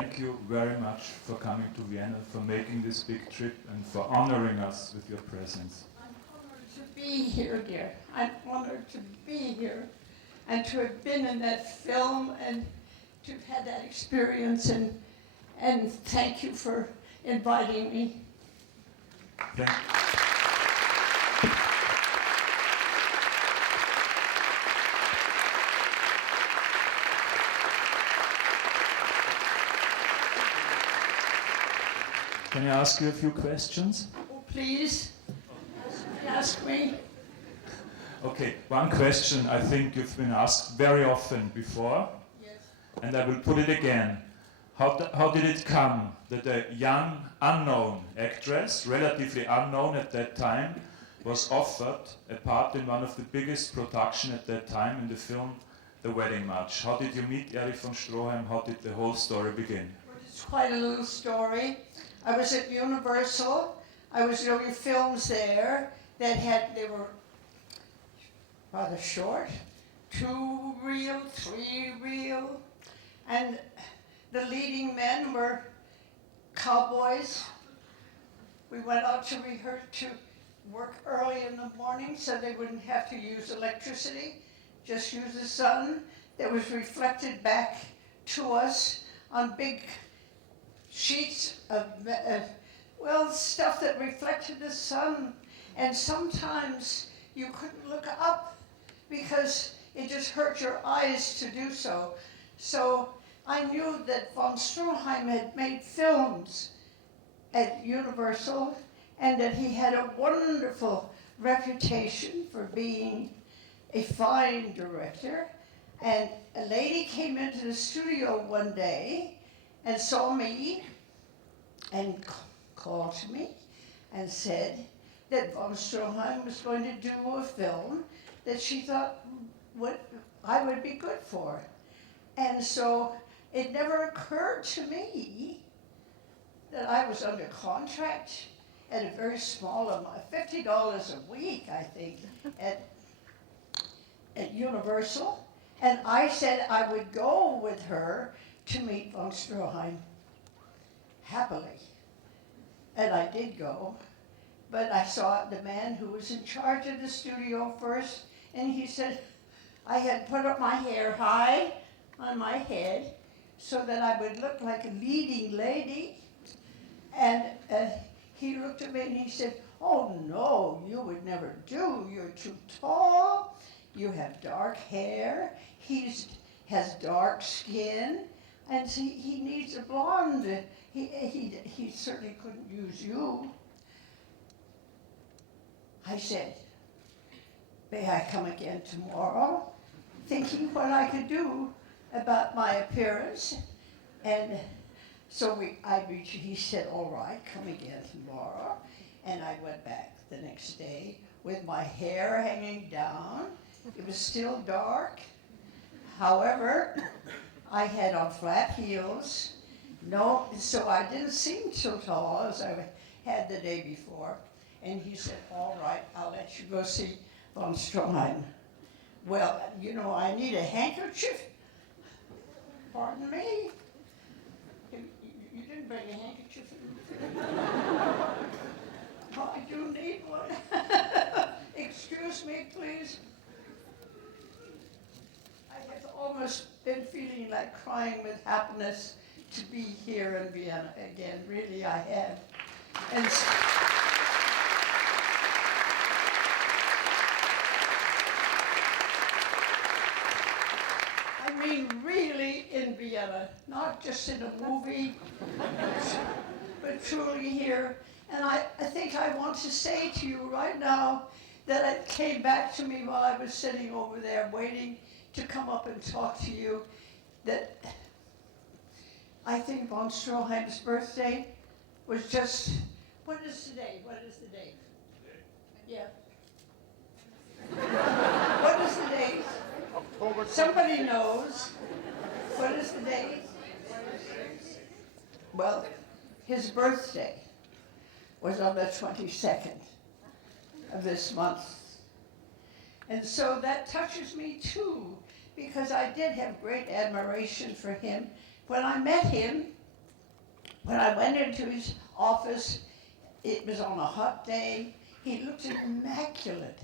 Thank you very much for coming to Vienna, for making this big trip, and for honoring us with your presence. I'm honored to be here, dear. I'm honored to be here and to have been in that film and to have had that experience, and thank you for inviting me. Thank you. Can I ask you a few questions? Oh, please, ask me. Okay, one question I think you've been asked very often before, Yes. and I will put it again. How did it come that a young, unknown actress, relatively unknown at that time, was offered a part in one of the biggest productions at that time in the film, The Wedding March? How did you meet Erich von Stroheim? How did the whole story begin? Well, it's quite a little story. I was at Universal. I was doing films there they were rather short, 2 reel, 3 reel, and the leading men were cowboys. We went out to rehearse, to work early in the morning so they wouldn't have to use electricity, just use the sun that was reflected back to us on big sheets of, stuff that reflected the sun. And sometimes you couldn't look up because it just hurt your eyes to do so. So I knew that von Stroheim had made films at Universal and that he had a wonderful reputation for being a fine director. And a lady came into the studio one day and saw me and called to me and said that von Stroheim was going to do a film that she thought I would be good for. And so it never occurred to me that I was under contract at a very small amount, $50 a week, I think, at Universal. And I said I would go with her to meet von Stroheim, happily. And I did go, but I saw the man who was in charge of the studio first, and he said I had put up my hair high on my head so that I would look like a leading lady. And he looked at me and he said, "Oh no, you would never do. You're too tall, you have dark hair, he has dark skin, and he needs a blonde. He certainly couldn't use you." I said, "May I come again tomorrow?" Thinking what I could do about my appearance. And so he said, "All right, come again tomorrow." And I went back the next day with my hair hanging down. It was still dark. However, I had on flat heels, so I didn't seem so tall as I had the day before. And he said, "All right, I'll let you go see von Stroheim." Well, I need a handkerchief. Pardon me? You didn't bring a handkerchief. Oh, I do need one. Excuse me, please. I have almost been feeling like crying with happiness to be here in Vienna again. Really, I have. And I mean, really in Vienna, not just in a movie, but truly here. And I think I want to say to you right now that it came back to me while I was sitting over there waiting to come up and talk to you, that I think von Stroheim's birthday was just, what is today? What is the date? Yeah. What is the date? October. Somebody knows. What is the date? Well, his birthday was on the 22nd of this month. And so that touches me too, because I did have great admiration for him. When I met him, when I went into his office, it was on a hot day. He looked immaculate.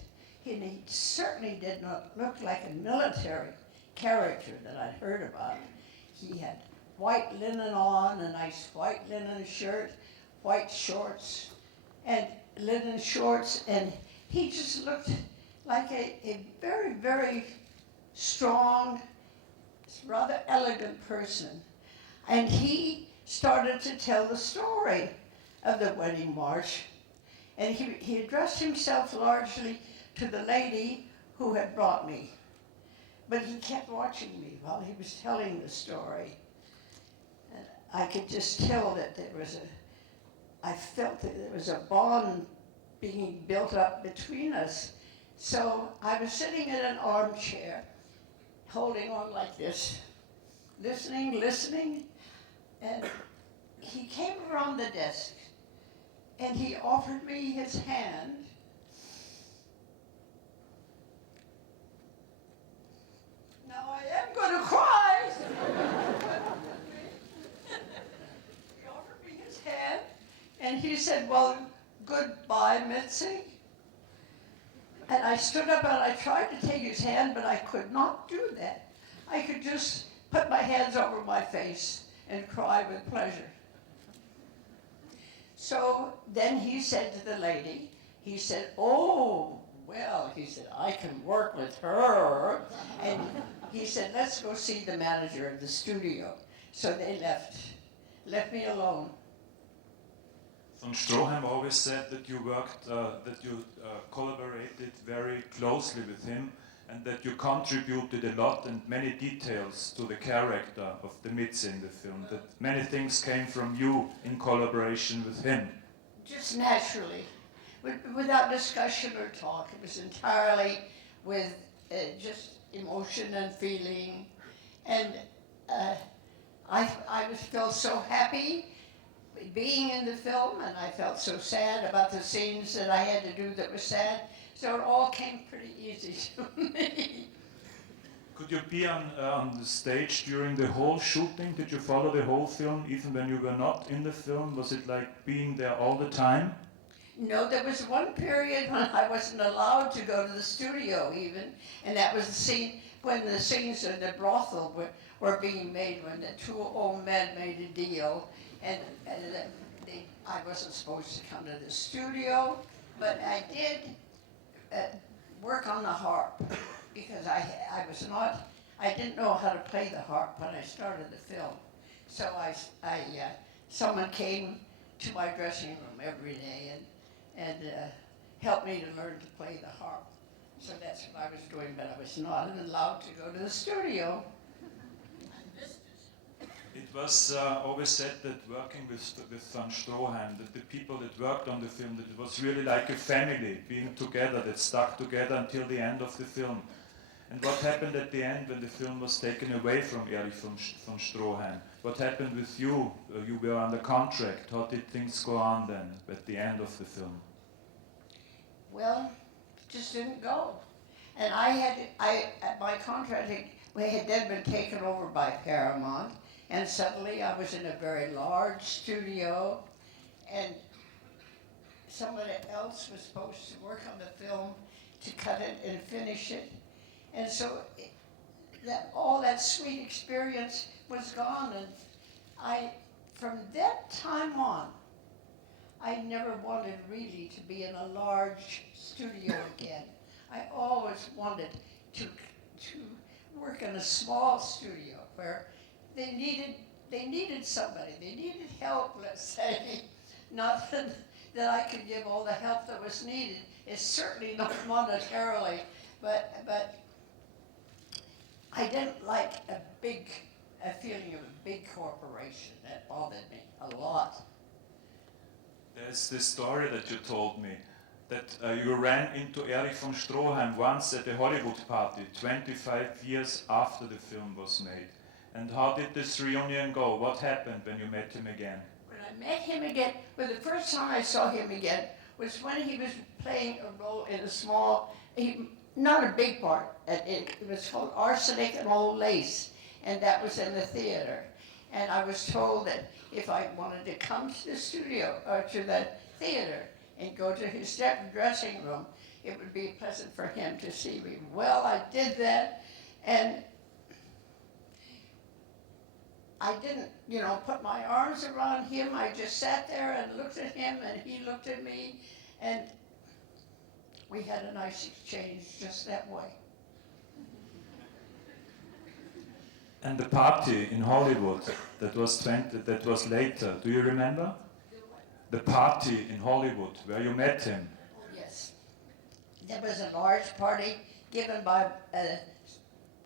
And he certainly did not look like a military character that I'd heard about. He had white linen on, a nice white linen shirt, white shorts, and linen shorts, and he just looked like a very, very strong, rather elegant person. And he started to tell the story of the wedding march. And he addressed himself largely to the lady who had brought me. But he kept watching me while he was telling the story. And I could just tell that I felt that there was a bond being built up between us. So I was sitting in an armchair, holding on like this, listening, and he came around the desk and he offered me his hand. Now I am going to cry. He offered me his hand and he said, well, goodbye, Mitzi. And I stood up and I tried to take his hand, but I could not do that. I could just put my hands over my face and cry with pleasure. So then he said to the lady, he said, oh, well, he said, I can work with her. And he said, let's go see the manager of the studio. So they left me alone. Von Stroheim always said that you collaborated very closely with him, and that you contributed a lot and many details to the character of the Mitzi in the film, that many things came from you in collaboration with him. Just naturally, without discussion or talk. It was entirely with just emotion and feeling. And I felt so happy being in the film, and I felt so sad about the scenes that I had to do that were sad. So it all came pretty easy to me. Could you be on the stage during the whole shooting? Did you follow the whole film, even when you were not in the film? Was it like being there all the time? No, there was one period when I wasn't allowed to go to the studio even, and that was the scene when the scenes in the brothel were being made, when the two old men made a deal, and I wasn't supposed to come to the studio, but I did work on the harp, because I didn't know how to play the harp when I started the film. So someone came to my dressing room every day and helped me to learn to play the harp. So that's what I was doing, but I was not allowed to go to the studio. It was always said that working with Von Stroheim, that the people that worked on the film, that it was really like a family being together, that stuck together until the end of the film. And what happened at the end when the film was taken away from Erich von Stroheim? What happened with you? You were under contract. How did things go on then at the end of the film? Well, it just didn't go. And my contract had then been taken over by Paramount. And suddenly I was in a very large studio, and someone else was supposed to work on the film to cut it and finish it. And so all that sweet experience was gone, and from that time on, I never wanted really to be in a large studio again. I always wanted to work in a small studio where they needed somebody. They needed help, let's say. Not that I could give all the help that was needed. It's certainly not monetarily, but I didn't like a feeling of a big corporation. That bothered me a lot. There's this story that you told me, that you ran into Erich von Stroheim once at a Hollywood party, 25 years after the film was made. And how did this reunion go? What happened when you met him again? When I met him again, well, the first time I saw him again was when he was playing a role in a small, not a big part, it was called Arsenic and Old Lace, and that was in the theater. And I was told that if I wanted to come to the studio or to the theater and go to his dressing room, it would be pleasant for him to see me. Well, I did that, and I didn't, put my arms around him. I just sat there and looked at him, and he looked at me, and we had a nice exchange just that way. And the party in Hollywood that was later, do you remember? The party in Hollywood where you met him. Yes. There was a large party given by,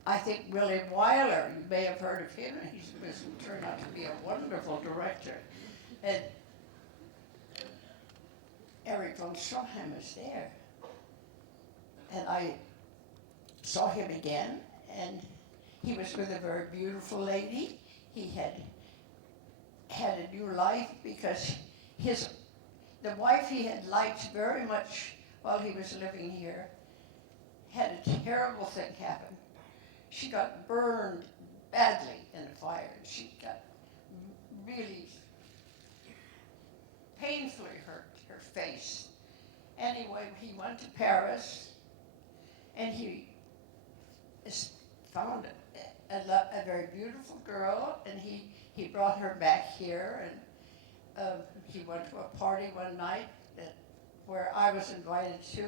I think, William Wyler. You may have heard of him. He turned out to be a wonderful director. And Erich von Stroheim was there. And I saw him again, and he was with a very beautiful lady. He had a new life because the wife he had liked very much while he was living here had a terrible thing happen. She got burned badly in a fire. She got really painfully hurt her face. Anyway, he went to Paris, and he found a very beautiful girl, and he brought her back here, and he went to a party one night where I was invited to,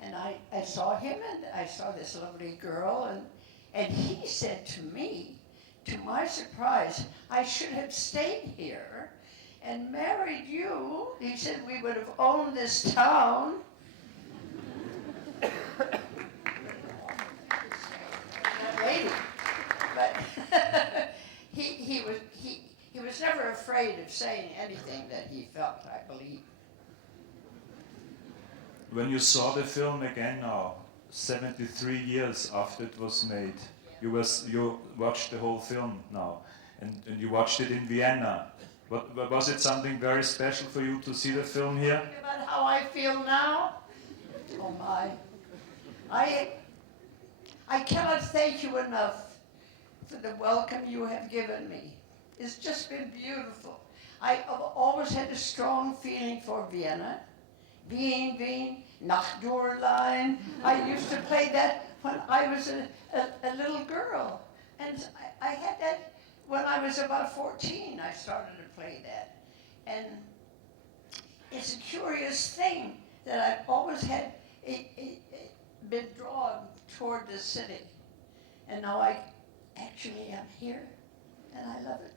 and I saw him, and I saw this lovely girl, and he said to me, to my surprise, I should have stayed here and married you. He said we would have owned this town. Lady. But he was never afraid of saying anything that he felt, I believe. When you saw the film again now, 73 years after it was made, you watched the whole film now, and you watched it in Vienna. Was it something very special for you to see the film here? About how I feel now? Oh my. I cannot thank you enough for the welcome you have given me. It's just been beautiful. I have always had a strong feeling for Vienna. Wien, Nach der Vorführung. I used to play that when I was a little girl. And I had that when I was about 14. I started to play that. And it's a curious thing that I've always had been drawn toward the city. And now I actually am here, and I love it.